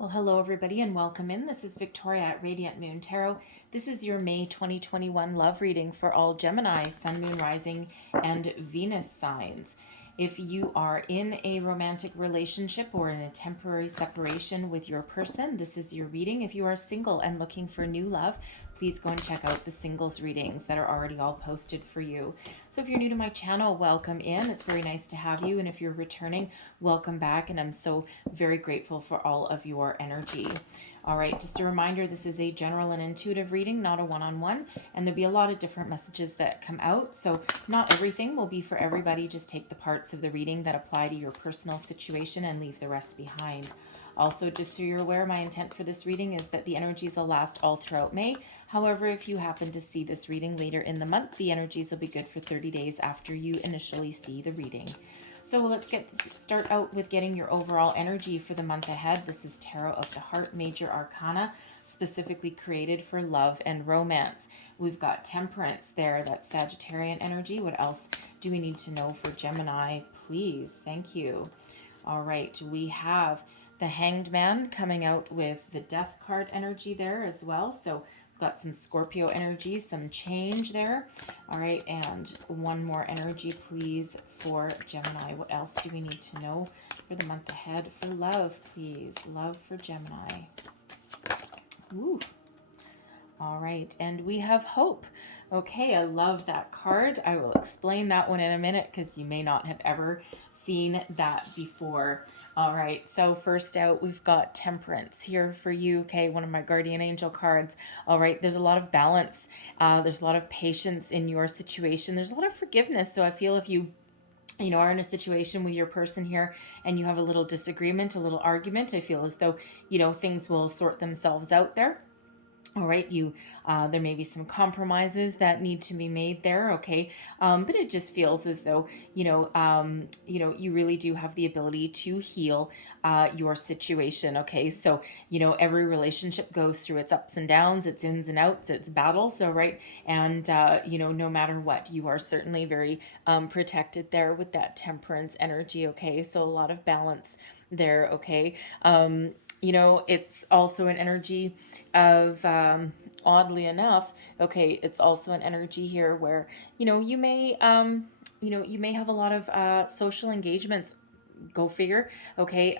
Well, hello everybody and welcome in. This is Victoria at Radiant Moon Tarot. This is your May 2021 love reading for all Gemini, Sun, Moon, Rising, and Venus signs. If you are in a romantic relationship or in a temporary separation with your person, this is your reading. If you are single and looking for new love, please go and check out the singles readings that are already all posted for you. So if you're new to my channel, welcome in. It's very nice to have you. And if you're returning, welcome back. And I'm so very grateful for all of your energy. All right, just a reminder, this is a general and intuitive reading, not a one-on-one, and there'll be a lot of different messages that come out. So not everything will be for everybody. Just take the parts of the reading that apply to your personal situation and leave the rest behind. Also, just so you're aware, my intent for this reading is that the energies will last all throughout May. However, if you happen to see this reading later in the month, the energies will be good for 30 days after you initially see the reading. So let's start out with getting your overall energy for the month ahead. This is Tarot of the Heart, Major Arcana, specifically created for love and romance. We've got Temperance there, that's Sagittarian energy. What else do we need to know for Gemini? Please, thank you. All right, we have the Hanged Man coming out with the Death card energy there as well. So got some Scorpio energy, some change there. All right, and one more energy, please, for Gemini. What else do we need to know for the month ahead for love, please? Love for Gemini. Ooh. All right, and we have Hope. Okay, I love that card. I will explain that one in a minute because you may not have ever seen that before. All right, so first out, we've got Temperance here for you. Okay, one of my guardian angel cards. All right, there's a lot of balance. There's a lot of patience in your situation. There's a lot of forgiveness. So I feel if you are in a situation with your person here and you have a little disagreement, a little argument, I feel as though, things will sort themselves out there. All right, there may be some compromises that need to be made there, okay? But it just feels as though, you really do have the ability to heal your situation, okay? So, every relationship goes through its ups and downs, its ins and outs, its battles, so right? And, no matter what, you are certainly very protected there with that Temperance energy, okay? So a lot of balance there, okay? It's also an energy of, oddly enough, okay, it's also an energy here where, you may have a lot of social engagements. Go figure. Okay.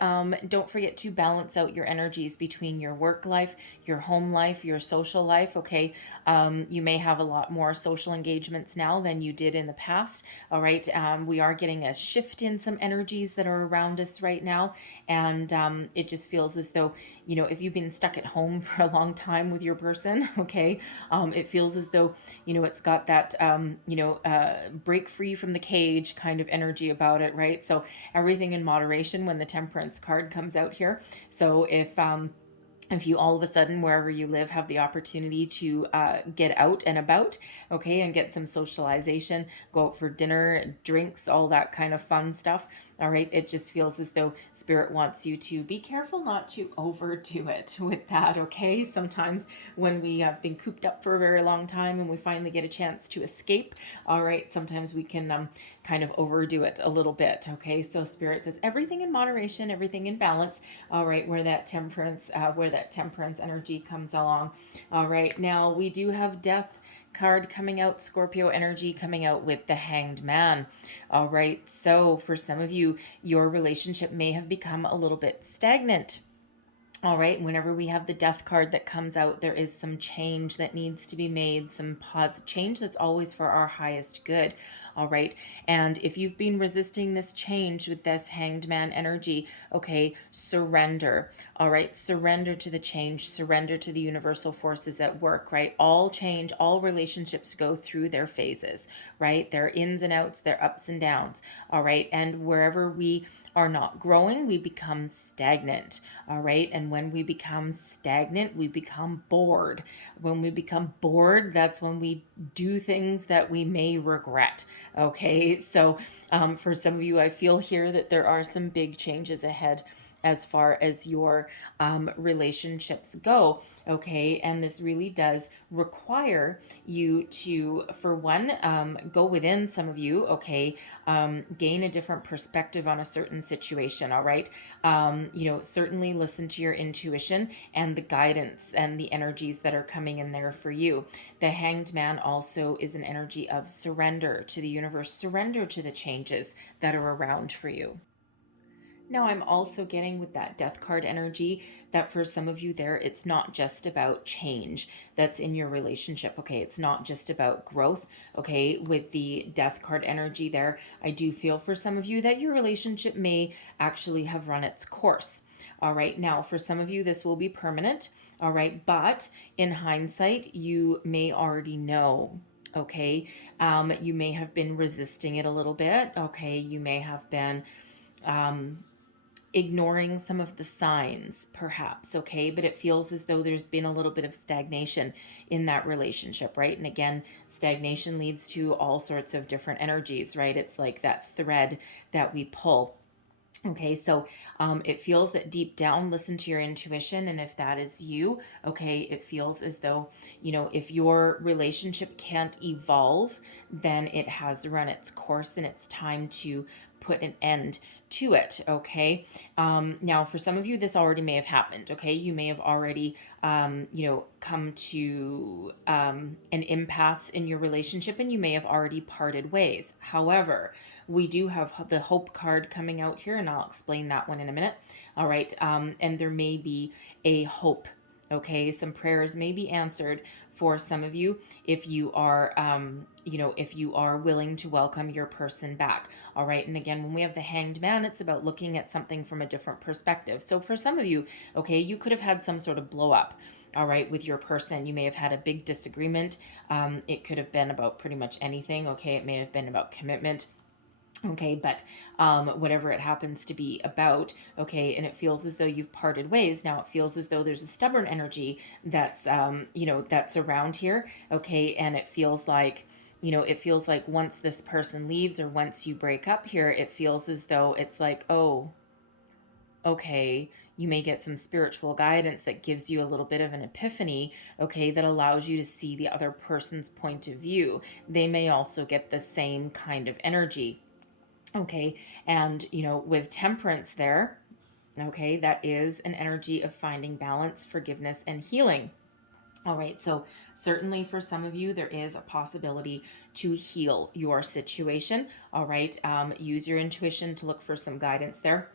Don't forget to balance out your energies between your work life, your home life, your social life. Okay. You may have a lot more social engagements now than you did in the past. All right. We are getting a shift in some energies that are around us right now. And it just feels as though, if you've been stuck at home for a long time with your person, okay, it feels as though, it's got that, break free from the cage kind of energy about it, right? So everything in moderation when the Temperance card comes out here. So if you all of a sudden, wherever you live, have the opportunity to get out and about, okay, and get some socialization, go out for dinner, drinks, all that kind of fun stuff, all right, it just feels as though Spirit wants you to be careful not to overdo it with that, okay? Sometimes when we have been cooped up for a very long time and we finally get a chance to escape, all right, sometimes we can kind of overdo it a little bit, okay? So Spirit says everything in moderation, everything in balance, all right, where that temperance energy comes along. All right, now we do have Death card coming out, Scorpio energy coming out with the Hanged Man. All right, so for some of you, your relationship may have become a little bit stagnant. All right, whenever we have the Death card that comes out, there is some change that needs to be made, some change that's always for our highest good. All right, and if you've been resisting this change with this Hanged Man energy, okay, surrender. All right, surrender to the change, surrender to the universal forces at work, right? All change, all relationships go through their phases, right? Their ins and outs, their ups and downs. All right, and wherever we are not growing, we become stagnant. All right, and when we become stagnant, we become bored. When we become bored, that's when we do things that we may regret. Okay, so for some of you, I feel here that there are some big changes ahead. as far as your relationships go. Okay, and this really does require you to, for one, go within some of you. Okay, gain a different perspective on a certain situation. All right, certainly listen to your intuition and the guidance and the energies that are coming in there for you. The Hanged Man also is an energy of surrender to the universe, surrender to the changes that are around for you. Now, I'm also getting with that death card energy that for some of you there, it's not just about change that's in your relationship. Okay, it's not just about growth. Okay, with the death card energy there, I do feel for some of you that your relationship may actually have run its course. All right, now for some of you, this will be permanent. All right, but in hindsight, you may already know. Okay, you may have been resisting it a little bit. Okay, you may have been ignoring some of the signs, perhaps. Okay, but it feels as though there's been a little bit of stagnation in that relationship, right? And again, stagnation leads to all sorts of different energies, right? It's like that thread that we pull. Okay, so it feels that deep down, listen to your intuition. And if that is you, okay, it feels as though, if your relationship can't evolve, then it has run its course and it's time to put an end to it. Okay, now for some of you, this already may have happened. Okay, you may have already, come to an impasse in your relationship and you may have already parted ways. However, we do have the hope card coming out here, and I'll explain that one in a minute. All right, and there may be a hope. Okay, some prayers may be answered for some of you if you are, if you are willing to welcome your person back. All right, and again, when we have the Hanged Man, it's about looking at something from a different perspective. So for some of you, okay, you could have had some sort of blow up. All right, with your person, you may have had a big disagreement. It could have been about pretty much anything. Okay, it may have been about commitment. Okay, but whatever it happens to be about, okay, and it feels as though you've parted ways. Now it feels as though there's a stubborn energy that's, that's around here, okay, and it feels like, once this person leaves or once you break up here, it feels as though it's like, oh, okay, you may get some spiritual guidance that gives you a little bit of an epiphany, okay, that allows you to see the other person's point of view. They may also get the same kind of energy. Okay, and with temperance there, okay, that is an energy of finding balance, forgiveness, and healing. All right, so certainly for some of you, there is a possibility to heal your situation. All right, use your intuition to look for some guidance there.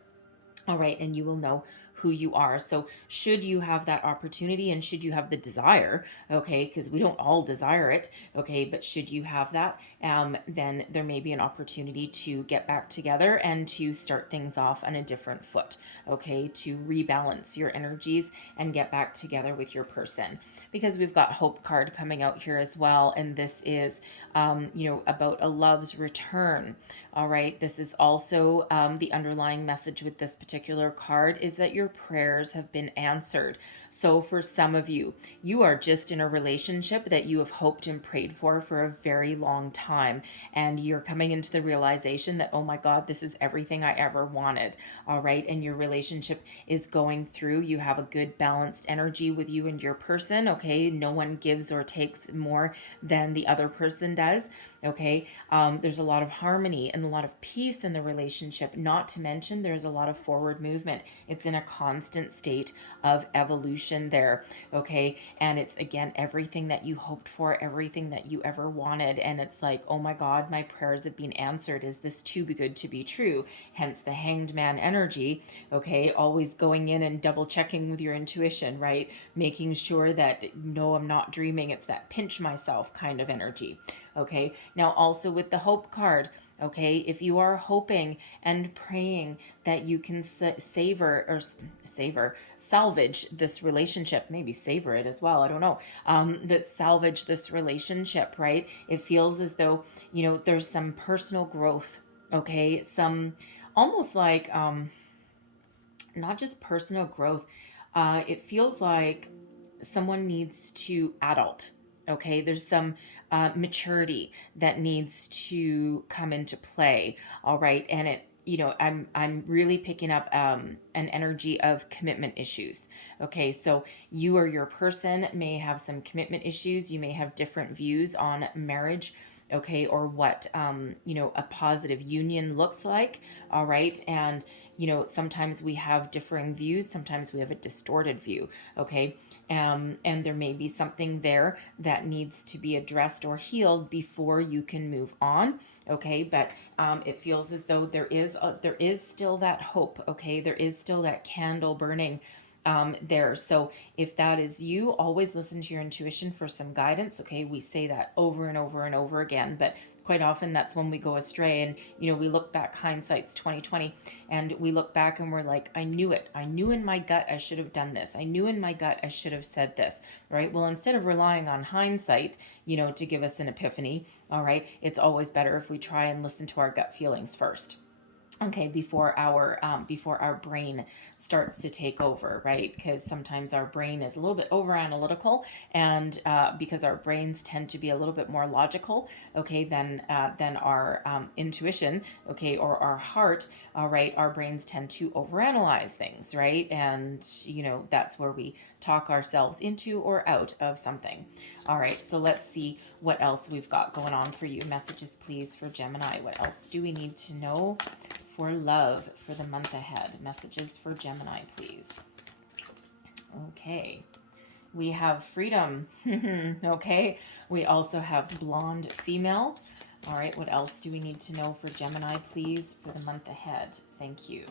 All right, and you will know who you are. So should you have that opportunity and should you have the desire, okay, because we don't all desire it, okay, but should you have that, then there may be an opportunity to get back together and to start things off on a different foot, okay, to rebalance your energies and get back together with your person. Because we've got Hope card coming out here as well, and this is, about a love's return. All right, this is also the underlying message with this particular card is that your prayers have been answered. So for some of you, you are just in a relationship that you have hoped and prayed for a very long time. And you're coming into the realization that, oh my God, this is everything I ever wanted. All right. And your relationship is going through. You have a good balanced energy with you and your person. Okay. No one gives or takes more than the other person does. Okay. There's a lot of harmony and a lot of peace in the relationship, not to mention there's a lot of forward movement. It's in a constant state of evolution there. Okay. And it's again, everything that you hoped for, everything that you ever wanted. And it's like, oh my God, my prayers have been answered. Is this too good to be true? Hence the Hanged Man energy. Okay. Always going in and double checking with your intuition, right? Making sure that no, I'm not dreaming. It's that pinch myself kind of energy. Okay. Now also with the Hope card, okay, if you are hoping and praying that you can salvage this relationship, maybe savor it as well, I don't know, that salvage this relationship, right? It feels as though, there's some personal growth, okay, some almost like, not just personal growth, it feels like someone needs to adult. Okay, there's some maturity that needs to come into play. All right, and I'm really picking up an energy of commitment issues. Okay, so you or your person may have some commitment issues. You may have different views on marriage, okay, or what a positive union looks like. All right, and sometimes we have differing views, sometimes we have a distorted view. Okay, and there may be something there that needs to be addressed or healed before you can move on. Okay, but it feels as though there is still that hope. Okay, there is still that candle burning there. So if that is you, always listen to your intuition for some guidance. Okay, we say that over and over and over again, but quite often that's when we go astray. And we look back, hindsight's 2020, and we look back and we're like, I knew it. I knew in my gut I should have done this. I knew in my gut I should have said this. Right? Well, instead of relying on hindsight, to give us an epiphany, all right, it's always better if we try and listen to our gut feelings first. Okay, before our brain starts to take over, right? Because sometimes our brain is a little bit over analytical, and because our brains tend to be a little bit more logical, okay, than our intuition, okay, or our heart. All right, our brains tend to overanalyze things, right? And that's where we talk ourselves into or out of something. All right, so let's see what else we've got going on for you. Messages, please, for Gemini. What else do we need to know for love for the month ahead? Messages for Gemini, please. Okay, we have freedom. Okay, we also have blonde female. All right, what else do we need to know for Gemini, please, for the month ahead? Thank you.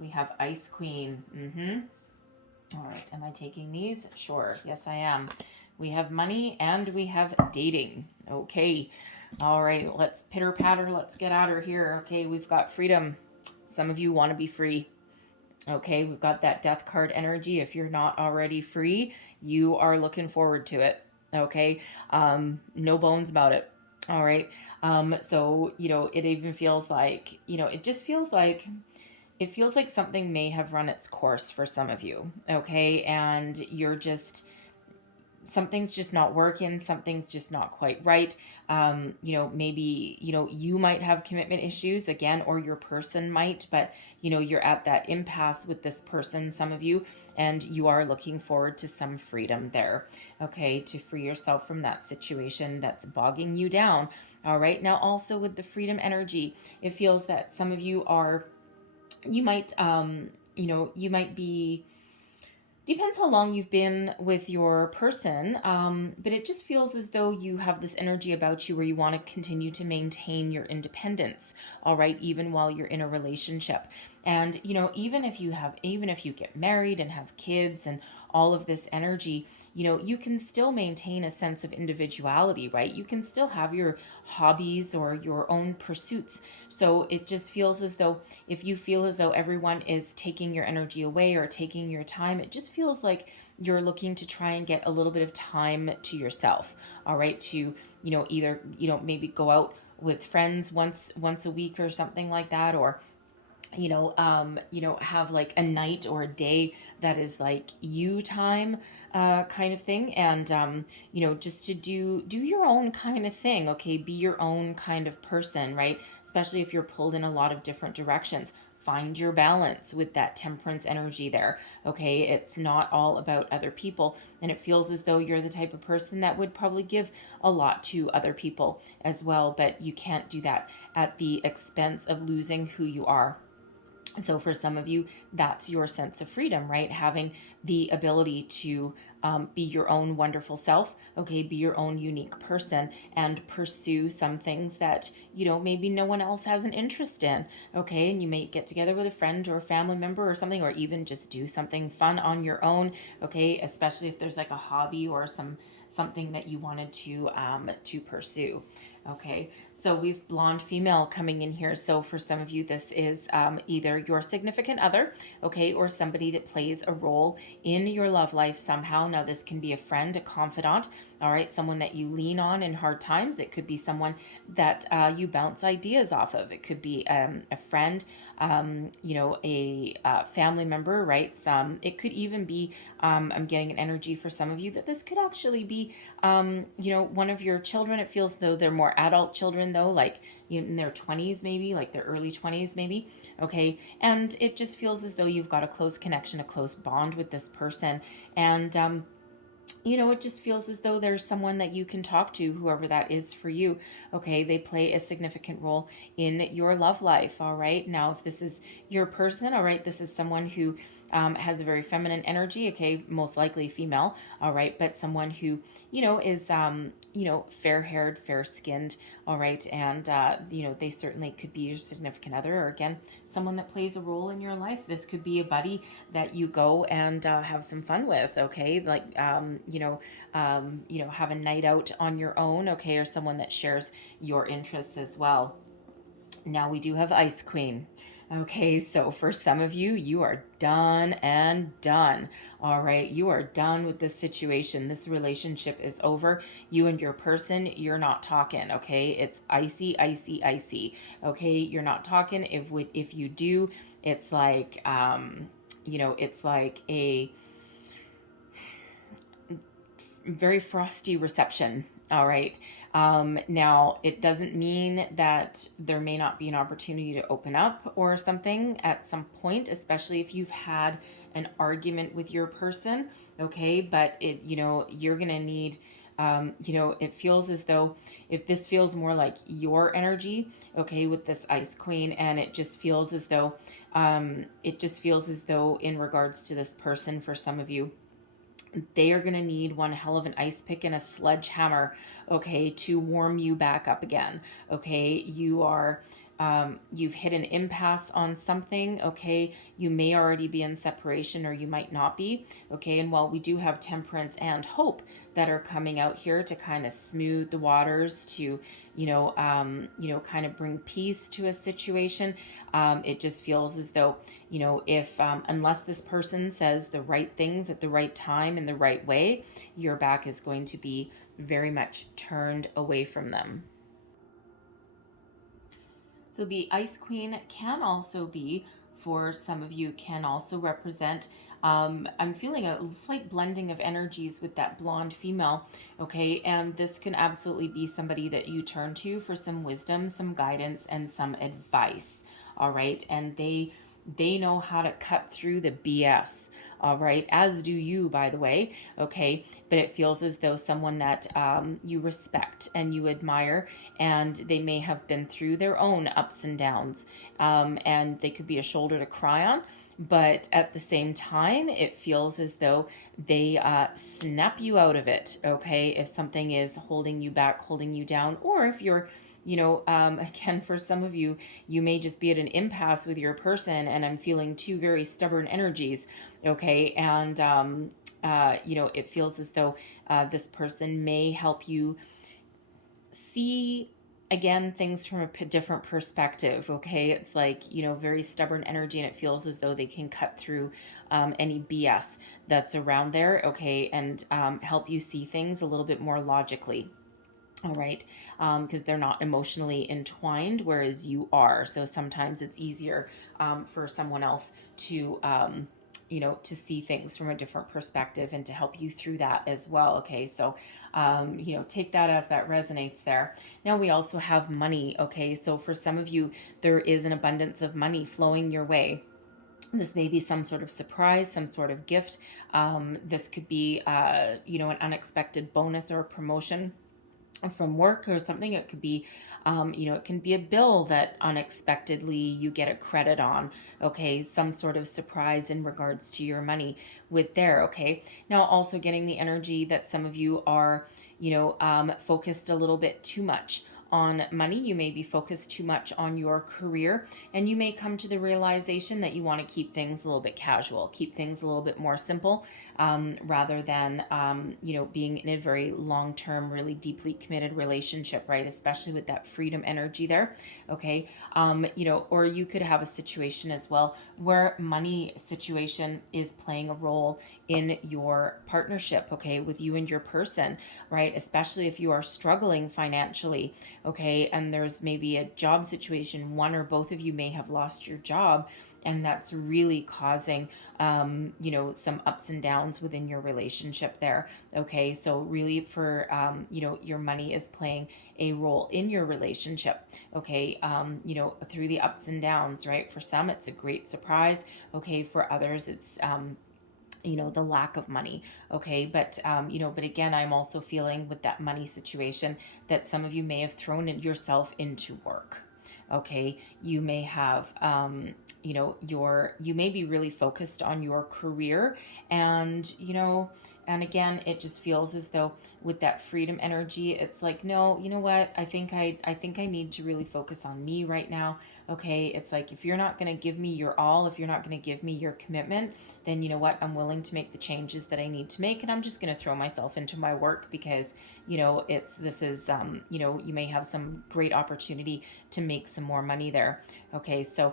We have Ice Queen. All right, am I taking these? Sure, yes I am. We have money and we have dating. Okay, all right, let's pitter patter. Let's get out of here. Okay, we've got freedom. Some of you want to be free. Okay, we've got that death card energy. If you're not already free, you are looking forward to it. Okay, no bones about it. All right, so it even feels like it feels like something may have run its course for some of you. Okay, and something's just not working, something's just not quite right. Maybe you might have commitment issues again, or your person might, but you're at that impasse with this person, some of you, and you are looking forward to some freedom there. Okay, to free yourself from that situation that's bogging you down. All right, now also with the freedom energy, it feels that some of you might be, depends how long you've been with your person, but it just feels as though you have this energy about you where you want to continue to maintain your independence, all right, even while you're in a relationship. And even if you get married and have kids and all of this energy, you can still maintain a sense of individuality, right? You can still have your hobbies or your own pursuits. So it just feels as though, if you feel as though everyone is taking your energy away or taking your time, it just feels like you're looking to try and get a little bit of time to yourself. All right, to either maybe go out with friends once a week or something like that, or have like a night or a day that is like you time, kind of thing. And, just to do your own kind of thing. Okay. Be your own kind of person, right? Especially if you're pulled in a lot of different directions. Find your balance with that temperance energy there. Okay. It's not all about other people. And it feels as though you're the type of person that would probably give a lot to other people as well, but you can't do that at the expense of losing who you are. So for some of you, that's your sense of freedom, right? Having the ability to be your own wonderful self, okay? Be your own unique person and pursue some things that, maybe no one else has an interest in, okay? And you may get together with a friend or a family member or something, or even just do something fun on your own, okay? Especially if there's like a hobby or something that you wanted to pursue. Okay, so we've blonde female coming in here. So for some of you, this is either your significant other, okay, or somebody that plays a role in your love life somehow. Now, this can be a friend, a confidant, all right? Someone that you lean on in hard times. It could be someone that you bounce ideas off of. It could be a friend, a family member, right? It could even be, I'm getting an energy for some of you that this could actually be, one of your children. It feels though they're more adult children though, like in their 20s, maybe like their early 20s, maybe. Okay. And it just feels as though you've got a close connection, a close bond with this person. And, it just feels as though there's someone that you can talk to, whoever that is for you. Okay. They play a significant role in your love life. All right. Now, if this is your person, all right, this is someone who has a very feminine energy. Okay. Most likely female. All right. But someone who, is, fair haired, fair skinned. All right. And, they certainly could be your significant other, or again, someone that plays a role in your life. This could be a buddy that you go and have some fun with. Okay. Like, have a night out on your own. Okay. Or someone that shares your interests as well. Now we do have Ice Queen. Okay, so for some of you, you are done and done. All right, you are done with this situation. This relationship is over. You and your person, you're not talking. Okay, it's icy, icy, icy. Okay, you're not talking. If you do, it's like it's like a very frosty reception. All right. Now, it doesn't mean that there may not be an opportunity to open up or something at some point, especially if you've had an argument with your person. Okay. But you're going to need, it feels as though if this feels more like your energy, okay, with this Ice Queen, and it just feels as though, in regards to this person, for some of you, they are going to need one hell of an ice pick and a sledgehammer, okay, to warm you back up again. Okay, you've hit an impasse on something. Okay, you may already be in separation, or you might not be. Okay, and while we do have Temperance and Hope that are coming out here to kind of smooth the waters, to kind of bring peace to a situation, it just feels as though, if unless this person says the right things at the right time in the right way, your back is going to be very much turned away from them. So the Ice Queen can also be, for some of you, can also represent, I'm feeling a slight blending of energies with that blonde female, okay? And this can absolutely be somebody that you turn to for some wisdom, some guidance, and some advice, all right? And they know how to cut through the BS, all right, as do you, by the way, okay? But it feels as though someone that you respect and you admire, and they may have been through their own ups and downs, and they could be a shoulder to cry on. But at the same time, it feels as though they snap you out of it, okay? If something is holding you back, holding you down, or if you're again, for some of you, you may just be at an impasse with your person, and I'm feeling two very stubborn energies, okay? And, it feels as though this person may help you see, again, things from a different perspective, okay? It's like, very stubborn energy, and it feels as though they can cut through any BS that's around there, okay? And help you see things a little bit more logically. All right. Because they're not emotionally entwined, whereas you are. So sometimes it's easier for someone else to, to see things from a different perspective and to help you through that as well. Okay. So, take that as that resonates there. Now we also have money. Okay. So for some of you, there is an abundance of money flowing your way. This may be some sort of surprise, some sort of gift. This could be, an unexpected bonus or promotion from work or something. It could be, it can be a bill that unexpectedly you get a credit on. Okay. Some sort of surprise in regards to your money with there. Okay. Now also getting the energy that some of you are, focused a little bit too much on money. You may be focused too much on your career, and you may come to the realization that you want to keep things a little bit casual, keep things a little bit more simple, rather than, being in a very long-term, really deeply committed relationship, right? Especially with that freedom energy there. Okay. Or you could have a situation as well where money situation is playing a role in your partnership, okay, with you and your person, right? Especially if you are struggling financially, okay, and there's maybe a job situation, one or both of you may have lost your job, and that's really causing some ups and downs within your relationship there. Okay, so really for your money is playing a role in your relationship. Okay, through the ups and downs, right? For some it's a great surprise. Okay, for others it's the lack of money. Okay, but again, I'm also feeling with that money situation that some of you may have thrown yourself into work. Okay, you may have you may be really focused on your career, and and again, it just feels as though with that freedom energy, it's like, no, you know what, I think I need to really focus on me right now. Okay, it's like, if you're not going to give me your all, if you're not going to give me your commitment, then you know what, I'm willing to make the changes that I need to make, and I'm just going to throw myself into my work, because you may have some great opportunity to make some more money there. Okay, so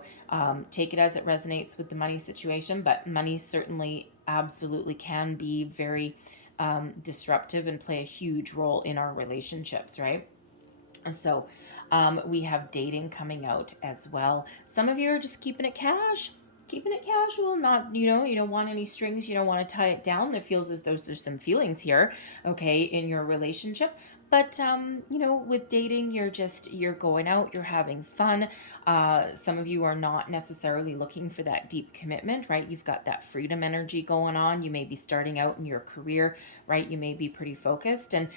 take it as it resonates with the money situation, but money certainly absolutely can be very disruptive and play a huge role in our relationships, right? So we have dating coming out as well. Some of you are just keeping it casual, not, you don't want any strings, you don't want to tie it down. It feels as though there's some feelings here, okay, in your relationship. But, with dating, you're going out, you're having fun. Some of you are not necessarily looking for that deep commitment, right? You've got that freedom energy going on. You may be starting out in your career, right? You may be pretty focused. And,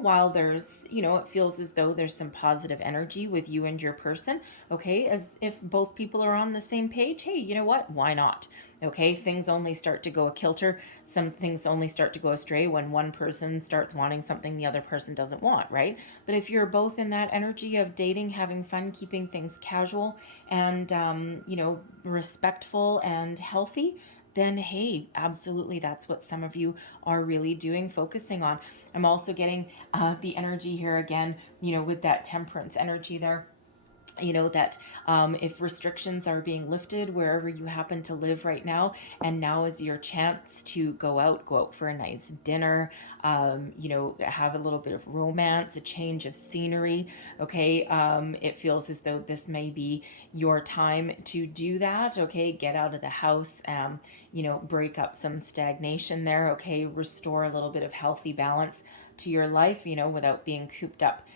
while there's, it feels as though there's some positive energy with you and your person, okay? As if both people are on the same page, hey, you know what? Why not? Okay, things only start to go a kilter. Some things only start to go astray when one person starts wanting something the other person doesn't want, right? But if you're both in that energy of dating, having fun, keeping things casual, and respectful and healthy, then hey, absolutely, that's what some of you are really doing, focusing on. I'm also getting the energy here again, with that temperance energy there. That if restrictions are being lifted wherever you happen to live right now, and now is your chance to go out for a nice dinner, have a little bit of romance, a change of scenery. Okay, it feels as though this may be your time to do that. Okay, get out of the house, break up some stagnation there. Okay, restore a little bit of healthy balance to your life, without being cooped up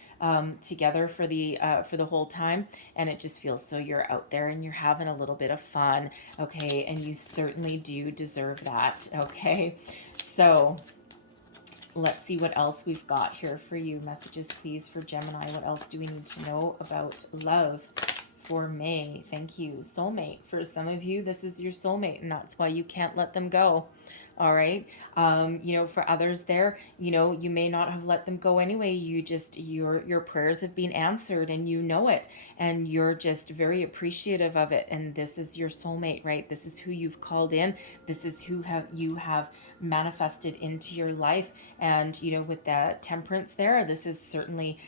together for the whole time. And it just feels so you're out there and you're having a little bit of fun. Okay, and you certainly do deserve that. Okay, so let's see what else we've got here for you. Messages, please, for Gemini. What else do we need to know about love for May? Thank you. Soulmate. For some of you, this is your soulmate, and that's why you can't let them go. All right. For others there, you may not have let them go anyway. Your prayers have been answered, and it, and you're just very appreciative of it. And this is your soulmate, right? This is who you've called in. This is who you have manifested into your life. And, with the temperance there, this is certainly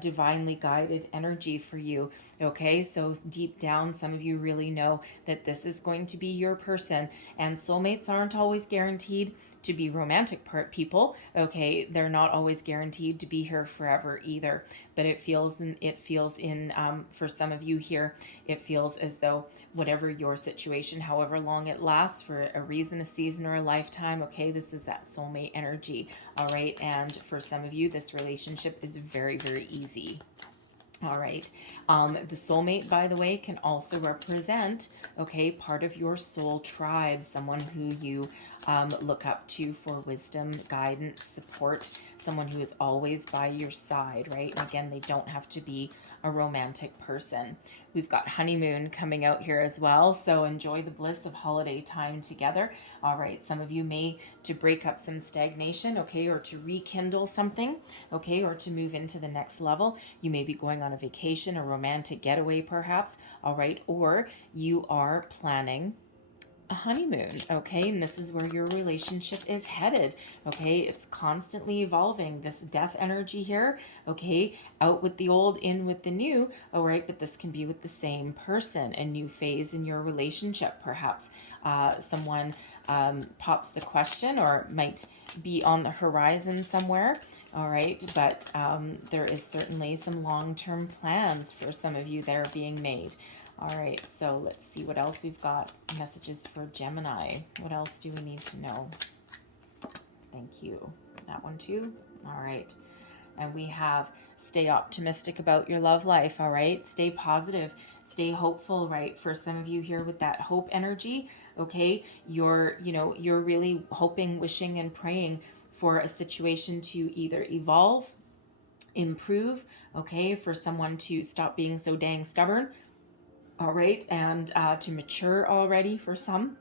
divinely guided energy for you. Okay, so deep down, some of you really know that this is going to be your person, and soulmates aren't always guaranteed to be romantic people. Okay, they're not always guaranteed to be here forever either. But it feels for some of you here, it feels as though whatever your situation, however long it lasts, for a reason, a season, or a lifetime, okay, this is that soulmate energy. All right, and for some of you, this relationship is very, very easy. All right. The soulmate, by the way, can also represent, okay, part of your soul tribe, someone who you look up to for wisdom, guidance, support, someone who is always by your side, right? And again, they don't have to be a romantic person. We've got honeymoon coming out here as well, so enjoy the bliss of holiday time together. All right, some of you may to break up some stagnation, okay, or to rekindle something, okay, or to move into the next level. You may be going on a vacation, a romantic getaway perhaps, all right, or you are planning a honeymoon, okay? And this is where your relationship is headed, okay? It's constantly evolving. This death energy here, okay? Out with the old, in with the new, all right? But this can be with the same person, a new phase in your relationship, perhaps. Someone pops the question or might be on the horizon somewhere, all right? But there is certainly some long-term plans for some of you that are being made. All right, so let's see what else we've got. Messages for Gemini. What else do we need to know? Thank you. That one too. All right. And we have stay optimistic about your love life, all right? Stay positive, stay hopeful, right? For some of you here with that hope energy, okay? You're really hoping, wishing, and praying for a situation to either evolve, improve, okay? For someone to stop being so dang stubborn, all right, and to mature already for some.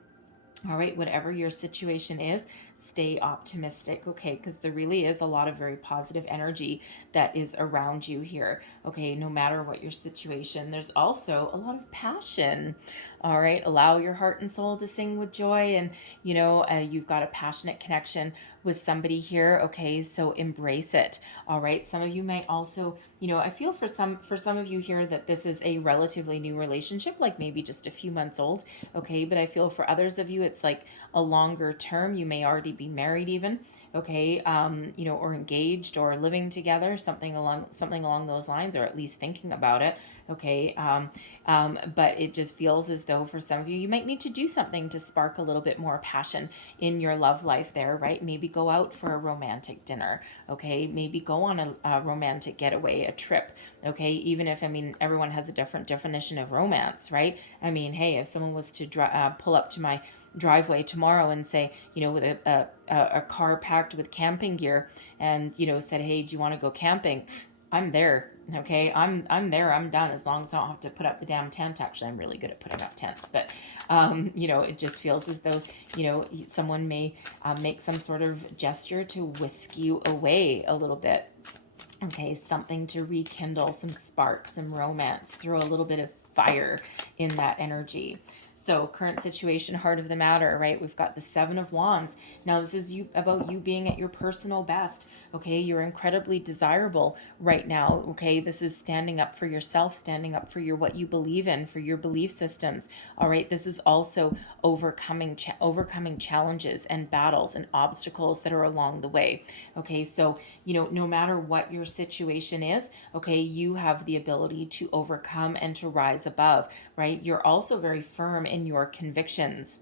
All right, whatever your situation is, stay optimistic, okay? Because there really is a lot of very positive energy that is around you here, okay? No matter what your situation, there's also a lot of passion, all right? Allow your heart and soul to sing with joy, and you've got a passionate connection with somebody here, okay? So embrace it, all right? Some of you might also, I feel for some of you here that this is a relatively new relationship, like maybe just a few months old, okay? But I feel for others of you, it's like a longer term. You may already be married even, okay? Or engaged or living together, something along those lines, or at least thinking about it, okay? But it just feels as though for some of you, you might need to do something to spark a little bit more passion in your love life there, right? Maybe go out for a romantic dinner, okay? Maybe go on a romantic getaway, a trip, okay? Even if, everyone has a different definition of romance, right? Hey, if someone was to pull up to my driveway tomorrow and say, with a car packed with camping gear and, said, hey, do you want to go camping? I'm there. Okay. I'm there. I'm done. As long as I don't have to put up the damn tent. Actually, I'm really good at putting up tents, but, it just feels as though, someone may make some sort of gesture to whisk you away a little bit. Okay. Something to rekindle some sparks, some romance, throw a little bit of fire in that energy. So current situation, heart of the matter, right? We've got the 7 of Wands. Now this is about you being at your personal best, okay? You're incredibly desirable right now, okay? This is standing up for yourself, standing up for what you believe in, for your belief systems, all right? This is also overcoming challenges and battles and obstacles that are along the way, okay? So, no matter what your situation is, okay, you have the ability to overcome and to rise above, right? You're also very firm in your convictions.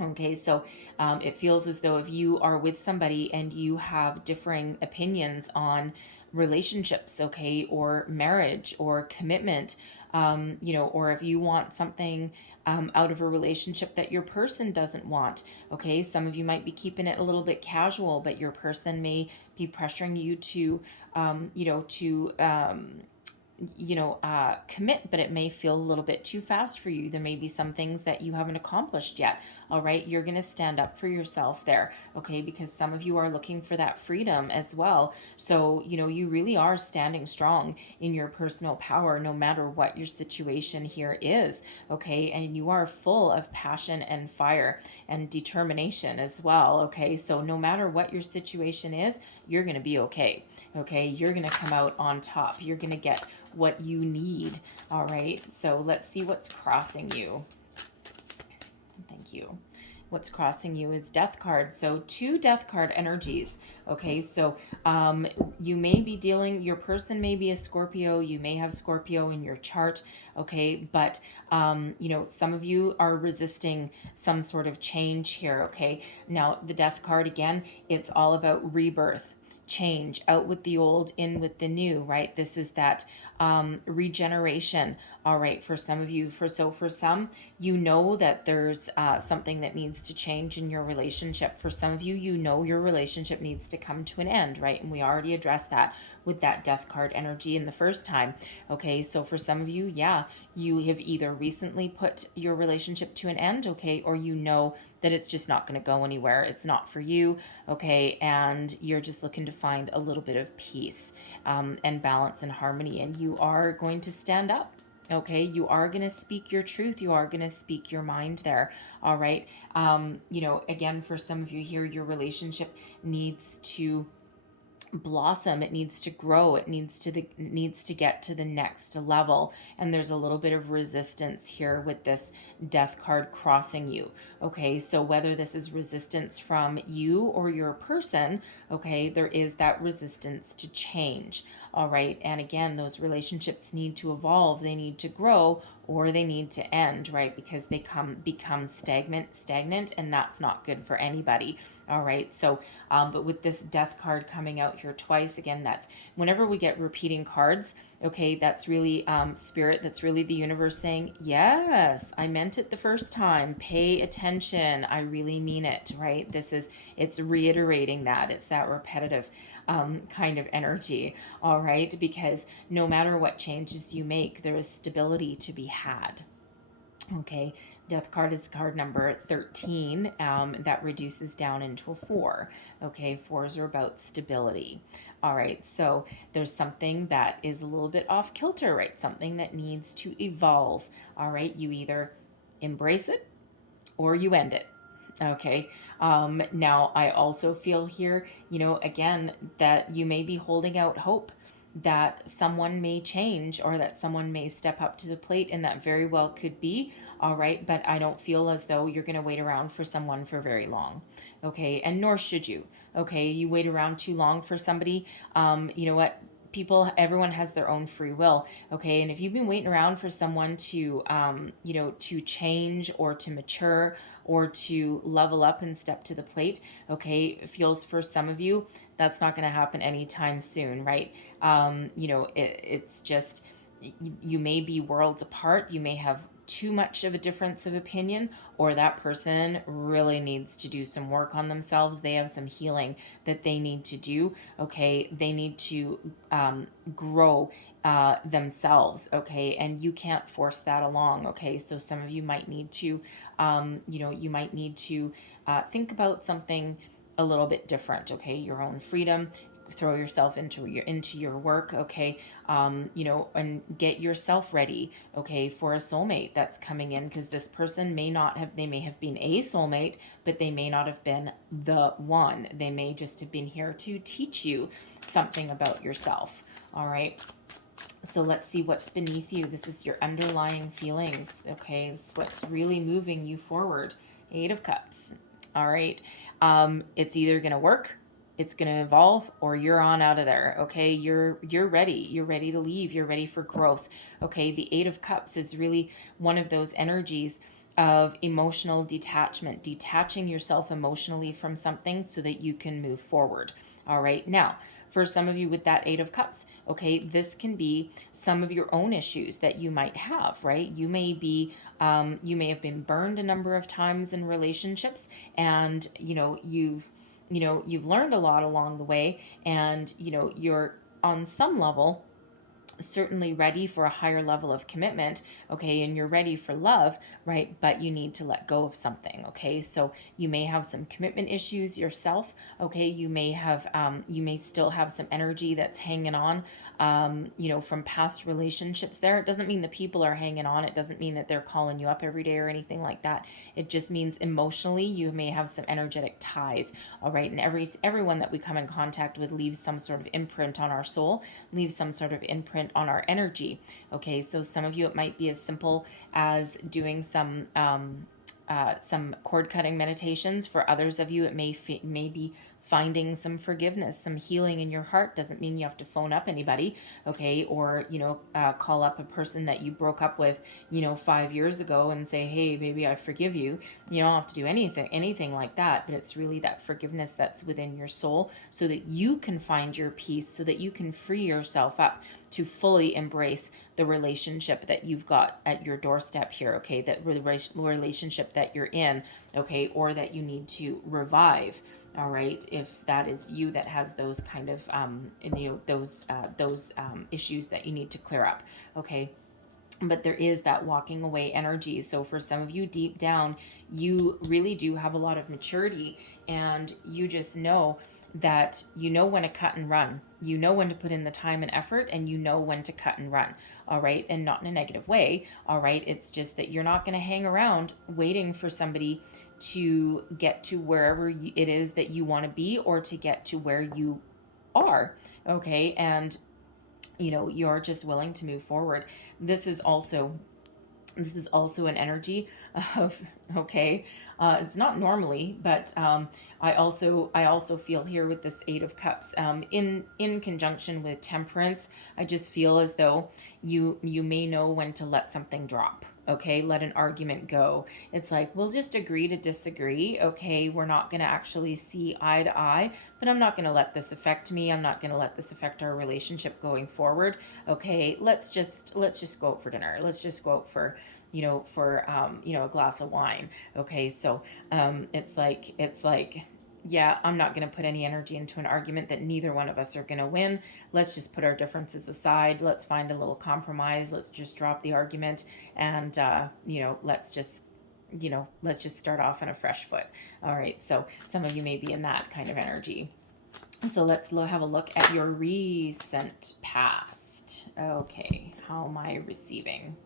Okay, so it feels as though if you are with somebody and you have differing opinions on relationships, okay, or marriage or commitment, or if you want something out of a relationship that your person doesn't want, okay, some of you might be keeping it a little bit casual, but your person may be pressuring you to, commit, but it may feel a little bit too fast for you. There may be some things that you haven't accomplished yet. All right. You're going to stand up for yourself there. Okay. Because some of you are looking for that freedom as well. So, you really are standing strong in your personal power, no matter what your situation here is. Okay. And you are full of passion and fire and determination as well. Okay. So no matter what your situation is, you're going to be okay. Okay. You're going to come out on top. You're going to get what you need. All right. So let's see what's crossing you. Thank you. What's crossing you is death card. So 2 death card energies. Okay. So, you may be your person may be a Scorpio. You may have Scorpio in your chart. okay? But, you know, some of you are resisting some sort of change here, okay? Now, the Death card, again, it's all about rebirth, change, out with the old, in with the new, right? This is that regeneration, all right, for some of you. For some, you know that there's something that needs to change in your relationship. For some of you, you know your relationship needs to come to an end, right? And we already addressed that with that Death card energy in the first time. Okay, so for some of you, yeah, you have either recently put your relationship to an end, okay, or you know that it's just not going to go anywhere. It's not for you, okay, and you're just looking to find a little bit of peace and balance and harmony, and you are going to stand up. Okay, you are going to speak your truth. You are going to speak your mind there. All right. You know, again, for some of you here, your relationship needs to blossom, it needs to grow, it needs to get to the next level, and there's a little bit of resistance here with this Death card crossing you. Okay, so whether this is resistance from you or your person, okay, there is that resistance to change. All right, and again, those relationships need to evolve, they need to grow, or they need to end, right? Because they become stagnant, and that's not good for anybody. All right, so but with this Death card coming out here twice, again, that's whenever we get repeating cards, okay, that's really spirit, that's really the universe saying, yes, I meant it the first time, pay attention, I really mean it, right? It's reiterating that, it's that repetitive kind of energy, all right? Because no matter what changes you make, there is stability to be had. Okay, Death card is card number 13. That reduces down into a 4. Okay, 4s are about stability. All right, so there's something that is a little bit off kilter, right? Something that needs to evolve. All right, you either embrace it or you end it. Okay. Now, I also feel here, you know, again, that you may be holding out hope that someone may change or that someone may step up to the plate, and that very well could be. All right. But I don't feel as though you're going to wait around for someone for very long. Okay. And nor should you. Okay. You wait around too long for somebody. You know what? Everyone has their own free will. Okay. And if you've been waiting around for someone to, you know, to change or to mature or to level up and step to the plate, okay, it feels for some of you that's not going to happen anytime soon, right? You know, it's just, you may be worlds apart, you may have too much of a difference of opinion, or that person really needs to do some work on themselves. They have some healing that they need to do. Okay, they need to grow themselves. Okay, and you can't force that along. Okay, so some of you might need to, you know, you might need to think about something a little bit different. Okay, your own freedom. Throw yourself into your work, okay, you know, and get yourself ready, okay, for a soulmate that's coming in, because this person may have been a soulmate, but they may not have been the one. They may just have been here to teach you something about yourself. All right, so let's see what's beneath you. This is your underlying feelings, okay? This is what's really moving you forward. 8 of Cups. All right, it's either gonna work, it's going to evolve, or you're on out of there. Okay, you're ready. You're ready to leave. You're ready for growth. Okay, the 8 of Cups is really one of those energies of emotional detachment, detaching yourself emotionally from something so that you can move forward. All right, now for some of you with that 8 of Cups, okay, this can be some of your own issues that you might have, right? You may have been burned a number of times in relationships, and you've learned a lot along the way, and you're on some level certainly ready for a higher level of commitment, okay, and you're ready for love, right? But you need to let go of something, okay? So you may have some commitment issues yourself, okay? You may still have some energy that's hanging on, from past relationships there. It doesn't mean the people are hanging on. It doesn't mean that they're calling you up every day or anything like that. It just means emotionally you may have some energetic ties, all right? And everyone that we come in contact with leaves some sort of imprint on our soul, leaves some sort of imprint on our energy, okay? So some of you, it might be as simple as doing some cord cutting meditations. For others of you, it may be finding some forgiveness, some healing in your heart. Doesn't mean you have to phone up anybody, okay, or call up a person that you broke up with 5 years ago and say, hey baby, I forgive you. You don't have to do anything like that, but it's really that forgiveness that's within your soul, so that you can find your peace, so that you can free yourself up to fully embrace the relationship that you've got at your doorstep here, okay, that relationship that you're in, okay, or that you need to revive. All right, if that is you that has those kind of those issues that you need to clear up, okay. But there is that walking away energy. So for some of you, deep down, you really do have a lot of maturity, and you just know that you know when to cut and run. You know when to put in the time and effort, and you know when to cut and run. All right. And not in a negative way. All right. It's just that you're not going to hang around waiting for somebody to get to wherever it is that you want to be, or to get to where you are. Okay. And you're just willing to move forward. This is also an energy of, okay, it's not normally, but I also feel here with this Eight of Cups, in conjunction with Temperance, I just feel as though you may know when to let something drop. Okay, let an argument go. It's like, we'll just agree to disagree. Okay, we're not going to actually see eye to eye, but I'm not going to let this affect me. I'm not going to let this affect our relationship going forward. Okay, let's just go out for dinner. Let's just go out for a glass of wine. Okay, so it's like, yeah, I'm not going to put any energy into an argument that neither one of us are going to win. Let's just put our differences aside. Let's find a little compromise. Let's just drop the argument, and let's just start off on a fresh foot. All right, so some of you may be in that kind of energy. So let's have a look at your recent past. Okay, how am I receiving?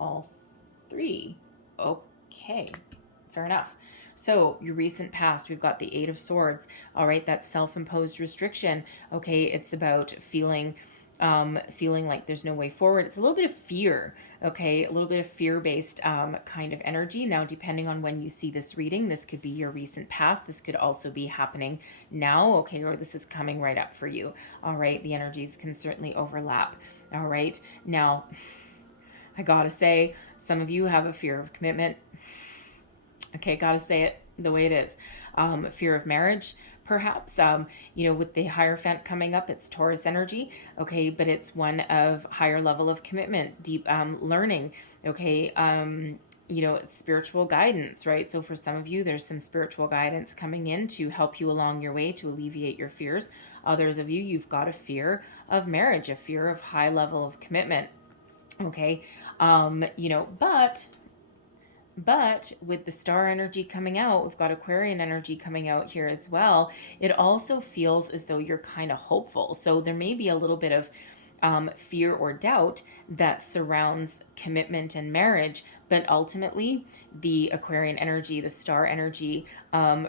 All three. Okay, fair enough. So your recent past, we've got the Eight of Swords. All right, that's self-imposed restriction. Okay, it's about feeling like there's no way forward. It's a little bit of fear, okay, a little bit of fear-based kind of energy. Now, depending on when you see this reading, this could be your recent past. This could also be happening now, okay, or this is coming right up for you. All right, the energies can certainly overlap. All right, now, I gotta say, some of you have a fear of commitment. Okay, gotta say it the way it is. Fear of marriage, perhaps, with the Hierophant coming up, it's Taurus energy, okay, but it's one of higher level of commitment, deep learning, okay, it's spiritual guidance, right? So for some of you, there's some spiritual guidance coming in to help you along your way, to alleviate your fears. Others of you, you've got a fear of marriage, a fear of high level of commitment, okay, but with the star energy coming out, we've got Aquarian energy coming out here as well. It also feels as though you're kind of hopeful. So there may be a little bit of fear or doubt that surrounds commitment and marriage, but ultimately the Aquarian energy, the star energy,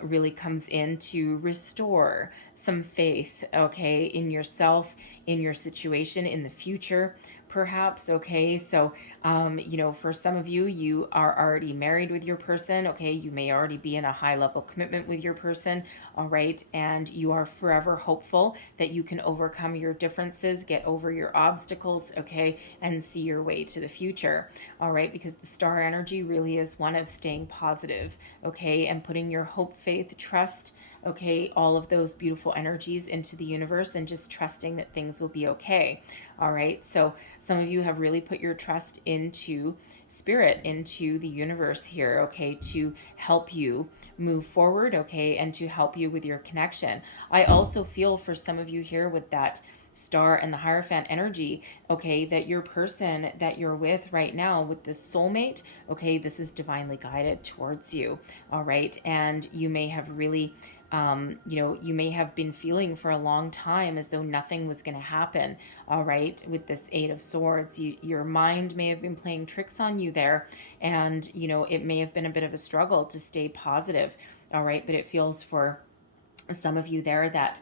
really comes in to restore some faith, okay, in yourself, in your situation, in the future, perhaps, okay? So, for some of you, you are already married with your person, okay? You may already be in a high level commitment with your person, all right? And you are forever hopeful that you can overcome your differences, get over your obstacles, okay? And see your way to the future, all right? Because the star energy really is one of staying positive, okay? And putting your hope, faith, trust, okay, all of those beautiful energies into the universe, and just trusting that things will be okay. All right. So some of you have really put your trust into spirit, into the universe here, okay, to help you move forward, okay, and to help you with your connection. I also feel for some of you here with that star and the Hierophant energy, okay, that your person that you're with right now, with this soulmate, okay, this is divinely guided towards you. All right. And you may have really you may have been feeling for a long time as though nothing was going to happen, all right, with this Eight of Swords. Your mind may have been playing tricks on you there, and, it may have been a bit of a struggle to stay positive, all right, but it feels for some of you there that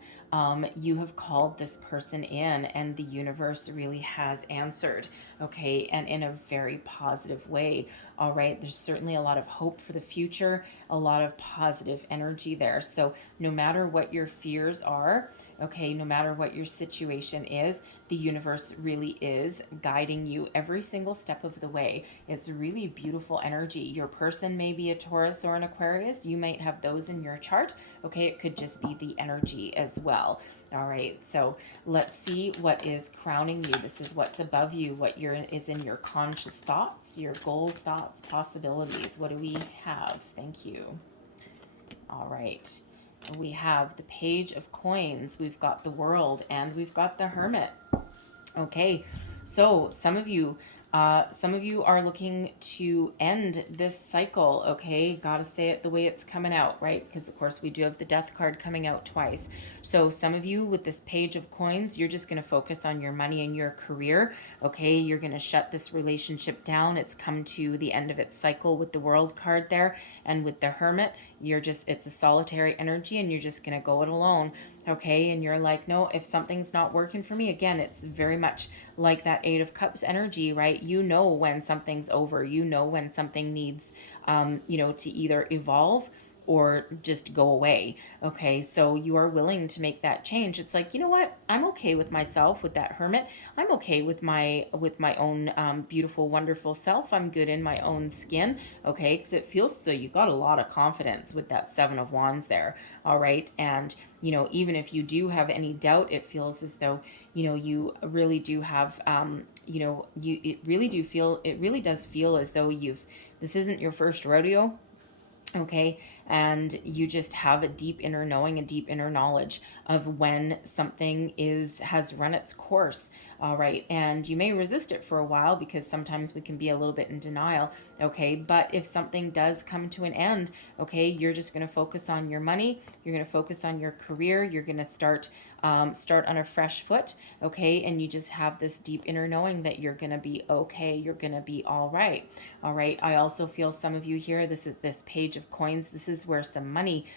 you have called this person in, and the universe really has answered, okay, and in a very positive way. All right, there's certainly a lot of hope for the future, a lot of positive energy there. So no matter what your fears are, okay, no matter what your situation is, the universe really is guiding you every single step of the way. It's really beautiful energy. Your person may be a Taurus or an Aquarius. You might have those in your chart. Okay, it could just be the energy as well. All right, so let's see what is crowning you. This is what's above you, what is in your conscious thoughts, your goals, thoughts, possibilities. What do we have? Thank you. All right, we have the Page of Coins, we've got the World, and we've got the Hermit. Okay, so some of you are looking to end this cycle, okay? Gotta say it the way it's coming out, right? Because, of course, we do have the Death card coming out twice. So some of you with this Page of Coins, you're just going to focus on your money and your career, okay? You're going to shut this relationship down. It's come to the end of its cycle with the World card there. And with the Hermit, it's a solitary energy, and you're just going to go it alone, okay? And you're like, no, if something's not working for me, again, it's very much like that Eight of Cups energy, right? You know when something's over. You know when something needs, to either evolve or just go away. Okay, so you are willing to make that change. It's like, you know what? I'm okay with myself, with that Hermit. I'm okay with my own beautiful, wonderful self. I'm good in my own skin. Okay, because it feels so. You've got a lot of confidence with that Seven of Wands there. All right, and even if you do have any doubt, it feels as though you really do have it really does feel as though this isn't your first rodeo. Okay, and you just have a deep inner knowing, a deep inner knowledge of when something has run its course. All right, and you may resist it for a while because sometimes we can be a little bit in denial. Okay, but if something does come to an end, okay, you're just going to focus on your money, you're going to focus on your career, you're going to start on a fresh foot, okay, and you just have this deep inner knowing that you're going to be okay, you're going to be all right. All right, I also feel some of you here, this Page of Coins, this is where some money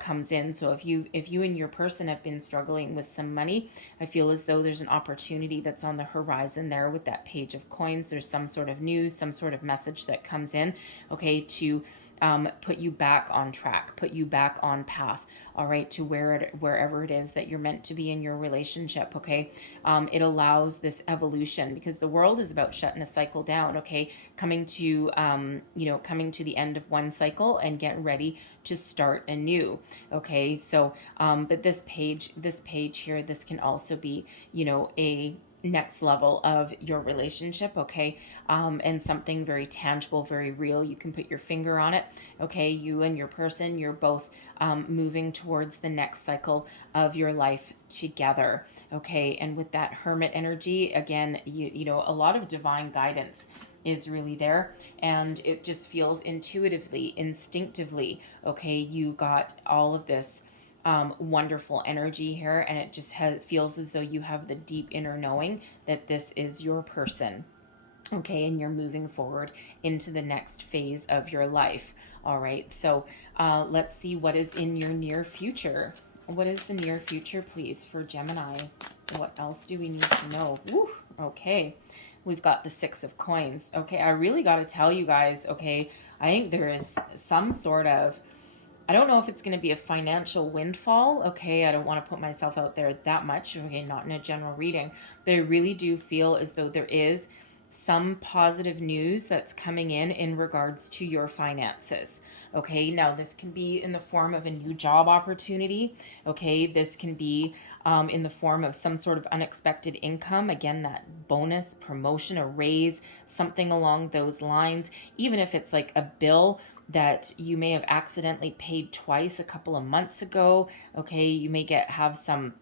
comes in. So if you and your person have been struggling with some money, I feel as though there's an opportunity that's on the horizon there with that Page of Coins. There's some sort of news, some sort of message that comes in, okay, to put you back on track, put you back on path, all right, to wherever it is that you're meant to be in your relationship, okay? It allows this evolution because the world is about shutting a cycle down, okay? Coming to the end of one cycle and getting ready to start anew, okay? So, but this page here, this can also be, a next level of your relationship, okay, and something very tangible, very real. You can put your finger on it, okay? You and your person, you're both moving towards the next cycle of your life together, okay? And with that Hermit energy, again, a lot of divine guidance is really there, and it just feels intuitively, instinctively, okay? You got all of this wonderful energy here, and it just feels as though you have the deep inner knowing that this is your person, okay, and you're moving forward into the next phase of your life. All right, so let's see what is in your near future. What is the near future, please, for Gemini? What else do we need to know? Woo, okay, we've got the Six of Coins. Okay, I really got to tell you guys, okay, I think there is some sort of, I don't know if it's going to be a financial windfall, okay? I don't want to put myself out there that much, okay? Not in a general reading, but I really do feel as though there is some positive news that's coming in regards to your finances, okay? Now, this can be in the form of a new job opportunity, okay? This can be in the form of some sort of unexpected income, again, that bonus, promotion, a raise, something along those lines, even if it's like a bill that you may have accidentally paid twice a couple of months ago, okay? You may have some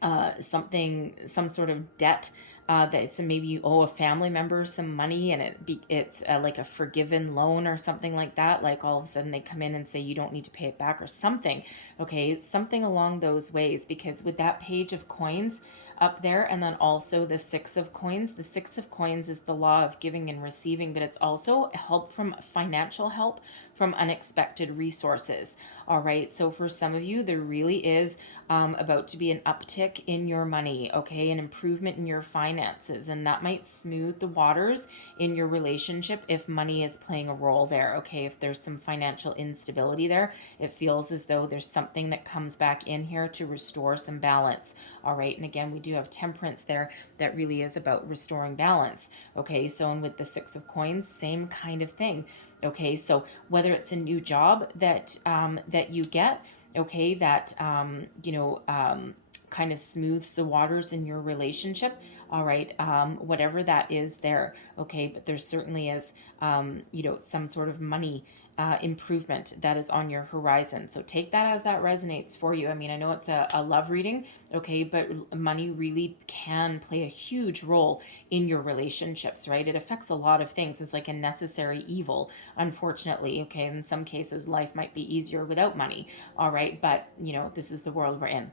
sort of debt that maybe you owe a family member some money, and it's like a forgiven loan or something like that. Like all of a sudden they come in and say you don't need to pay it back or something, okay? Something along those ways, because with that Page of Coins, up there. And then also the Six of Coins. The Six of Coins is the law of giving and receiving, but it's also help from financial help from unexpected resources. All right. So for some of you, there really is about to be an uptick in your money, okay, an improvement in your finances, and that might smooth the waters in your relationship if money is playing a role there, okay. If there's some financial instability there, it feels as though there's something that comes back in here to restore some balance. All right. And again, we do have Temperance there that really is about restoring balance, okay. So, and with the Six of Coins, same kind of thing. Okay, so whether it's a new job that that you get, okay, that kind of smooths the waters in your relationship, all right, whatever that is there, okay, but there certainly is some sort of money improvement that is on your horizon. So take that as that resonates for you. I mean, I know it's a love reading, okay, but money really can play a huge role in your relationships, right? It affects a lot of things. It's like a necessary evil, unfortunately, okay? In some cases, life might be easier without money, all right? But, this is the world we're in.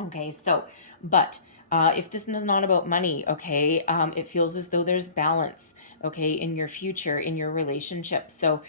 Okay, so, but if this is not about money, okay, it feels as though there's balance, okay, in your future, in your relationship. So,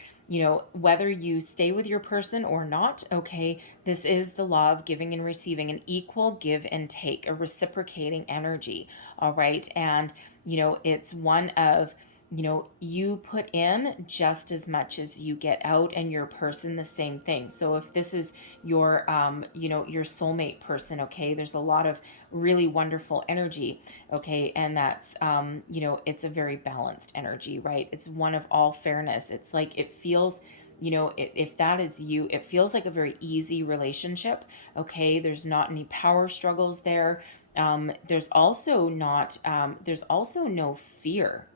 whether you stay with your person or not, okay, this is the law of giving and receiving, an equal give and take, a reciprocating energy, all right? And, it's one of, you put in just as much as you get out, and your person the same thing. So if this is your your soulmate person, okay, there's a lot of really wonderful energy, okay, and that's it's a very balanced energy, right? It's one of all fairness. It's like it feels, if that is you, it feels like a very easy relationship, okay? There's not any power struggles there. There's also no fear.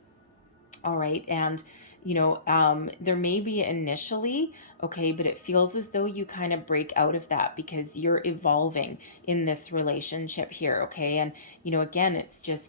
All right. And, there may be initially, okay, but it feels as though you kind of break out of that because you're evolving in this relationship here. Okay. And, again,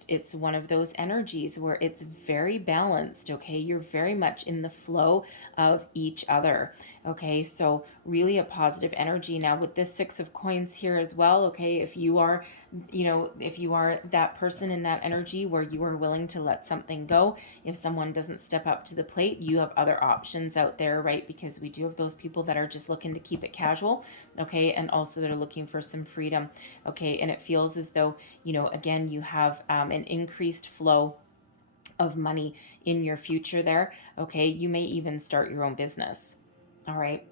it's one of those energies where it's very balanced. Okay. You're very much in the flow of each other. Okay. So really a positive energy. Now with this Six of Coins here as well. Okay. If you are that person in that energy where you are willing to let something go, if someone doesn't step up to the plate, you have other options out there, right? Because we do have those people that are just looking to keep it casual, okay, and also they're looking for some freedom, okay, and it feels as though, again, you have an increased flow of money in your future there, okay. You may even start your own business, all right,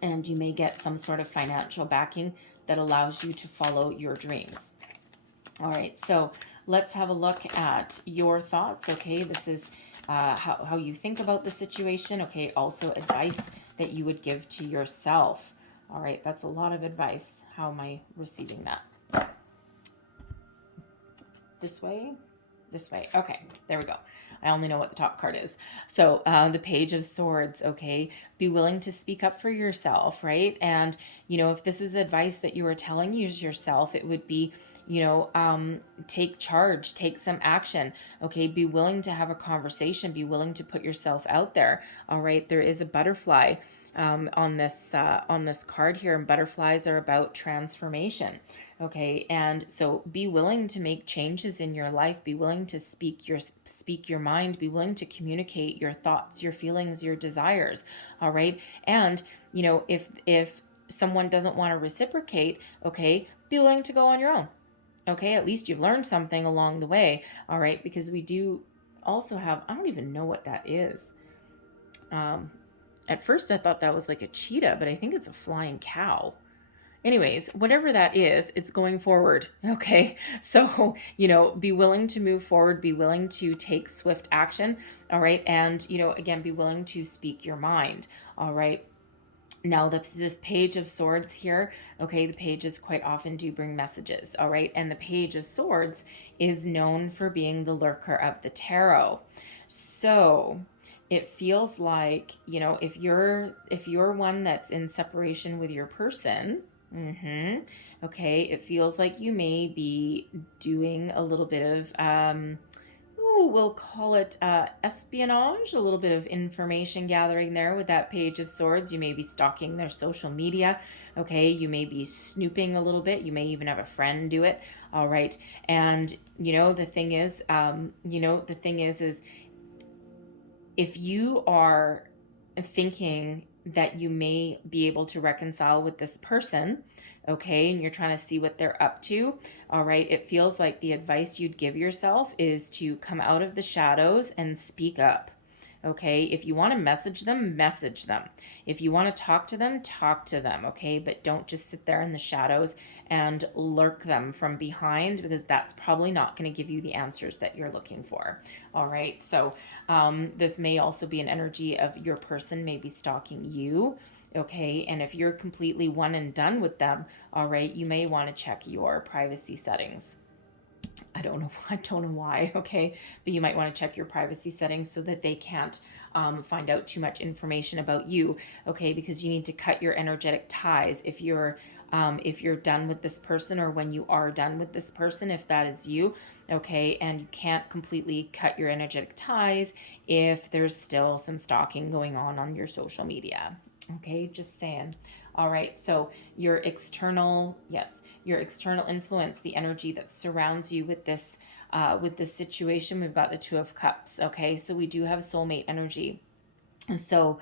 and you may get some sort of financial backing that allows you to follow your dreams. All right, so let's have a look at your thoughts. Okay, this is how you think about the situation. Okay, also advice that you would give to yourself. All right, that's a lot of advice. How am I receiving that? This way? This way. Okay, there we go. I only know what the top card is. So the Page of Swords, okay, be willing to speak up for yourself, right? And, if this is advice that you were telling yourself, it would be, take charge, take some action, okay? Be willing to have a conversation, be willing to put yourself out there, all right? There is a butterfly on this card here, and butterflies are about transformation. Okay, and so be willing to make changes in your life, be willing to speak your mind, be willing to communicate your thoughts, your feelings, your desires, all right? And, if someone doesn't want to reciprocate, okay, be willing to go on your own. Okay, at least you've learned something along the way, all right? Because we do also have, I don't even know what that is. At first I thought that was like a cheetah, but I think it's a flying cow. Anyways, whatever that is, it's going forward, okay? So, be willing to move forward, be willing to take swift action, all right? And, again, be willing to speak your mind, all right? Now, this Page of Swords here, okay, the pages quite often do bring messages, all right? And the Page of Swords is known for being the lurker of the tarot. So it feels like, if you're one that's in separation with your person, okay, it feels like you may be doing a little bit of we'll call it espionage, a little bit of information gathering there with that Page of Swords. You may be stalking their social media, okay? You may be snooping a little bit. You may even have a friend do it, all right? And, the thing is, is if you are thinking that you may be able to reconcile with this person, okay, and you're trying to see what they're up to, all right, it feels like the advice you'd give yourself is to come out of the shadows and speak up. Okay, if you want to message them, message them. If you want to talk to them, talk to them, okay? But don't just sit there in the shadows and lurk them from behind, because that's probably not going to give you the answers that you're looking for. All right, so this may also be an energy of your person maybe stalking you. Okay, and if you're completely one and done with them, all right, you may want to check your privacy settings. I don't know why, okay, but you might want to check your privacy settings so that they can't find out too much information about you, okay, because you need to cut your energetic ties if you're done with this person, or when you are done with this person, if that is you, okay, and you can't completely cut your energetic ties if there's still some stalking going on your social media, okay, just saying. All right, so your external influence, the energy that surrounds you with this situation, we've got the Two of Cups, okay? So we do have soulmate energy. So